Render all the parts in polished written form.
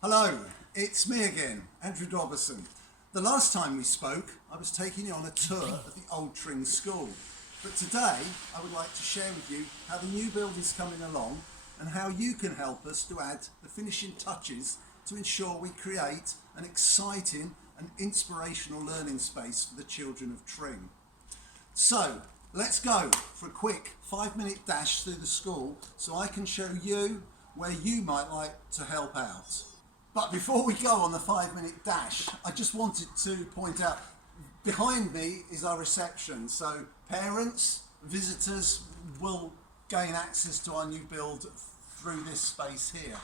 Hello, it's me again, Andrew Dobberson. The last time we spoke, I was taking you on a tour of the old Tring school. But today, I would like to share with you how the new building's coming along and how you can help us to add the finishing touches to ensure we create an exciting and inspirational learning space for the children of Tring. So, let's go for a quick 5-minute dash through the school so I can show you where you might like to help out. But before we go on the 5-minute dash, I just wanted to point out, behind me is our reception. So parents, visitors will gain access to our new build through this space here.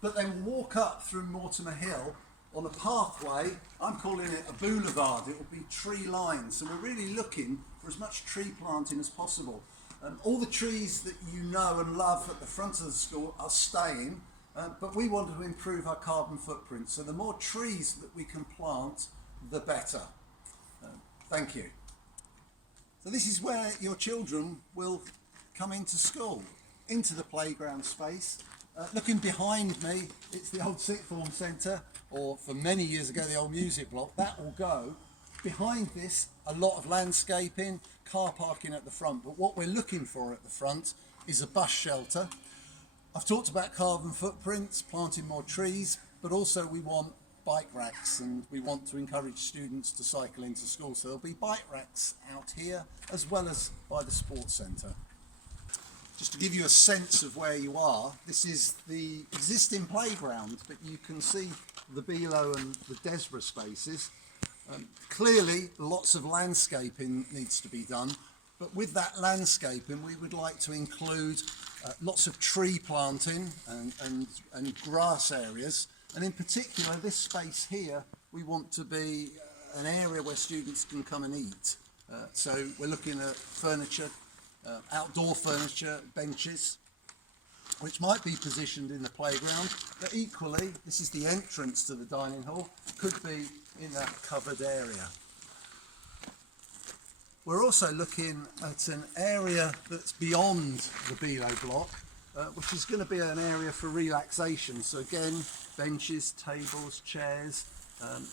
But they will walk up through Mortimer Hill on a pathway. I'm calling it a boulevard. It will be tree lined. So we're really looking for as much tree planting as possible. All the trees that you know and love at the front of the school are staying. But we want to improve our carbon footprint, so the more trees that we can plant, the better. Thank you. So this is where your children will come into school, into the playground space. Looking behind me, it's the old sixth form centre, or for many years ago, the old music block. That will go. Behind this, a lot of landscaping, car parking at the front, but what we're looking for at the front is a bus shelter. I've talked about carbon footprints, planting more trees, but also we want bike racks and we want to encourage students to cycle into school. So there'll be bike racks out here as well as by the sports centre. Just to give you a sense of where you are, this is the existing playground, but you can see the Below and the Desborough spaces. Clearly lots of landscaping needs to be done, but with that landscaping we would like to include lots of tree planting and grass areas, and in particular this space here we want to be an area where students can come and eat. So we're looking at furniture, outdoor furniture, benches, which might be positioned in the playground, but equally this is the entrance to the dining hall, could be in that covered area. We're also looking at an area that's beyond the Below block, which is going to be an area for relaxation. So again, benches, tables, chairs,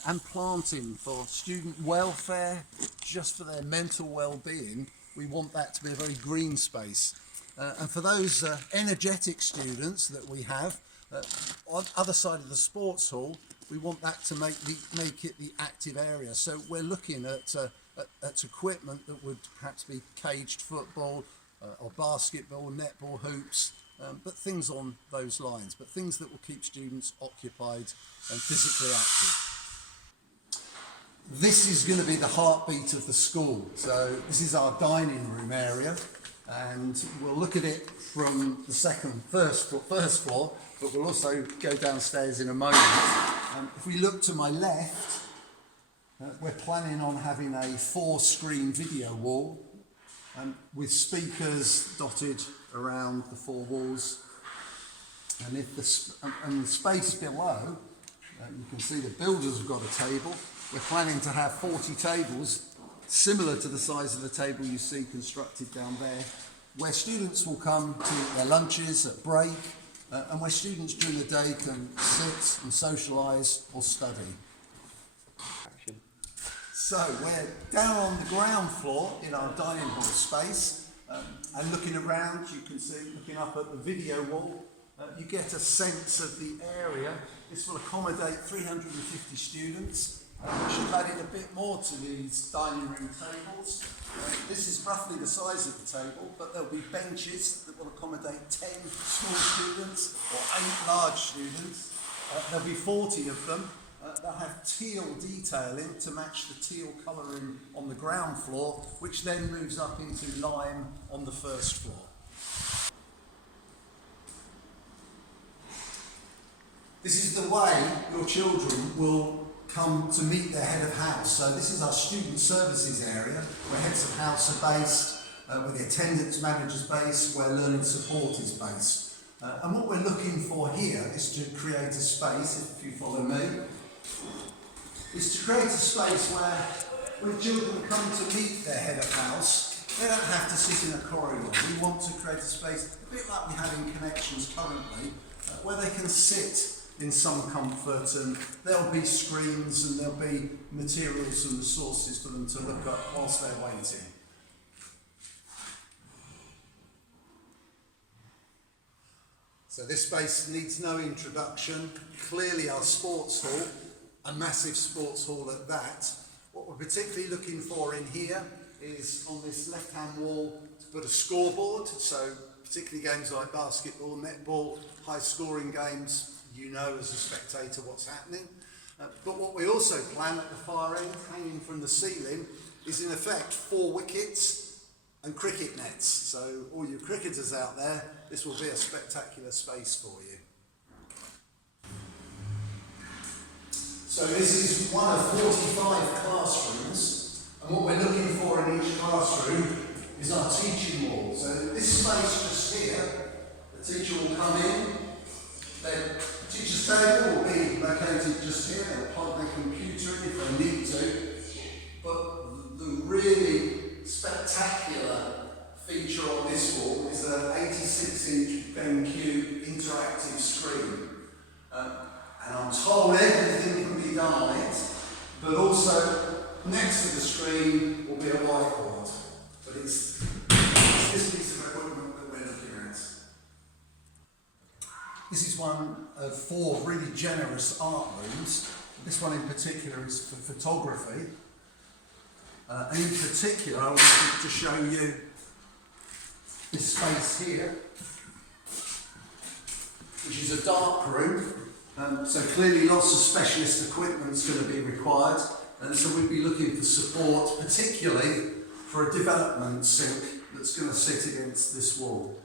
and planting for student welfare, just for their mental well-being. We want that to be a very green space. And for those energetic students that we have, on the other side of the sports hall, we want that to make it the active area. So we're looking at equipment that would perhaps be caged football or basketball, netball, hoops, but things on those lines, but things that will keep students occupied and physically active. This is going to be the heartbeat of the school. So this is our dining room area, and we'll look at it from the first floor, but we'll also go downstairs in a moment. If we look to my left, we're planning on having a 4-screen video wall with speakers dotted around the 4 walls. And the space below, you can see the builders have got a table. We're planning to have 40 tables, similar to the size of the table you see constructed down there, where students will come to eat their lunches at break, and where students during the day can sit and socialise or study. So we're down on the ground floor in our dining hall space, and looking around, you can see, looking up at the video wall, you get a sense of the area. This will accommodate 350 students. We should have added a bit more to these dining room tables. This is roughly the size of the table, but there'll be benches that will accommodate 10 small students or 8 large students. There'll be 40 of them. They'll have teal detailing to match the teal colouring on the ground floor, which then moves up into lime on the first floor. This is the way your children will come to meet their head of house. So this is our student services area, where heads of house are based, where the attendance manager's based, where learning support is based. And what we're looking for here is to create a space, if you follow me, is to create a space where when children come to meet their head of house, they don't have to sit in a corridor. We want to create a space, a bit like we have in Connections currently, where they can sit in some comfort, and there'll be screens and there'll be materials and resources for them to look at whilst they're waiting. So this space needs no introduction. Clearly our sports hall, a massive sports hall at that. What we're particularly looking for in here is on this left-hand wall to put a scoreboard, so particularly games like basketball, netball, high-scoring games, you know as a spectator what's happening. But what we also plan at the far end, hanging from the ceiling, is in effect 4 wickets and cricket nets. So all you cricketers out there, this will be a spectacular space for you. So this is one of 45 classrooms, and what we're looking for in each classroom is our teaching wall. So this space just here, the teacher will come in, their teacher's table will be located just here, they'll plug their computer in if they need to, but the really spectacular feature on this wall is an 86-inch BenQ interactive screen. And I'm told everything can be done on it, but also next to the screen will be a whiteboard. But it's this piece of equipment that we're looking at. This is one of 4 really generous art rooms. This one in particular is for photography. And in particular, I wanted to show you this space here, which is a dark room. So clearly lots of specialist equipment is going to be required, and so we'd be looking for support, particularly for a development sink that's going to sit against this wall.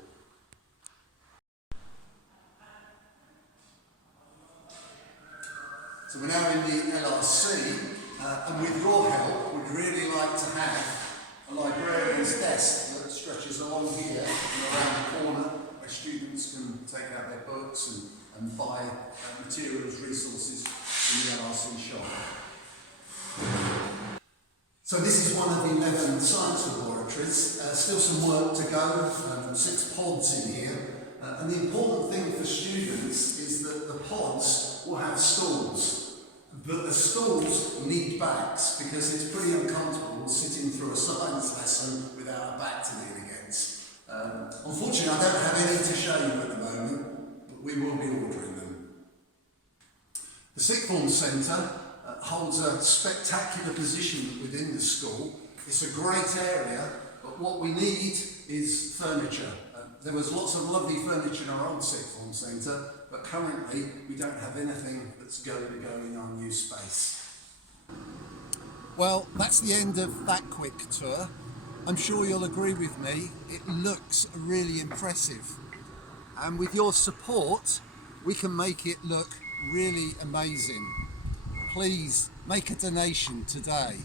So we're now in the LRC, and with your help, we'd really like to have a librarian's desk that stretches along here and around the corner, where students can take out their books and buy materials, resources in the LRC shop. So this is one of 11 science laboratories, still some work to go, 6 pods in here, and the important thing for students is that the pods will have stalls, but the stalls need backs because it's pretty uncomfortable sitting through a science lesson without a back to lean against. Unfortunately I don't have any to show you at the moment, but we will be ordering them. The Sixth Form Centre holds a spectacular position within the school. It's a great area, but what we need is furniture. There was lots of lovely furniture in our old Sixth Form Centre, but currently we don't have anything that's going to go in our new space. Well, that's the end of that quick tour. I'm sure you'll agree with me, it looks really impressive. And with your support, we can make it look really amazing. Please make a donation today.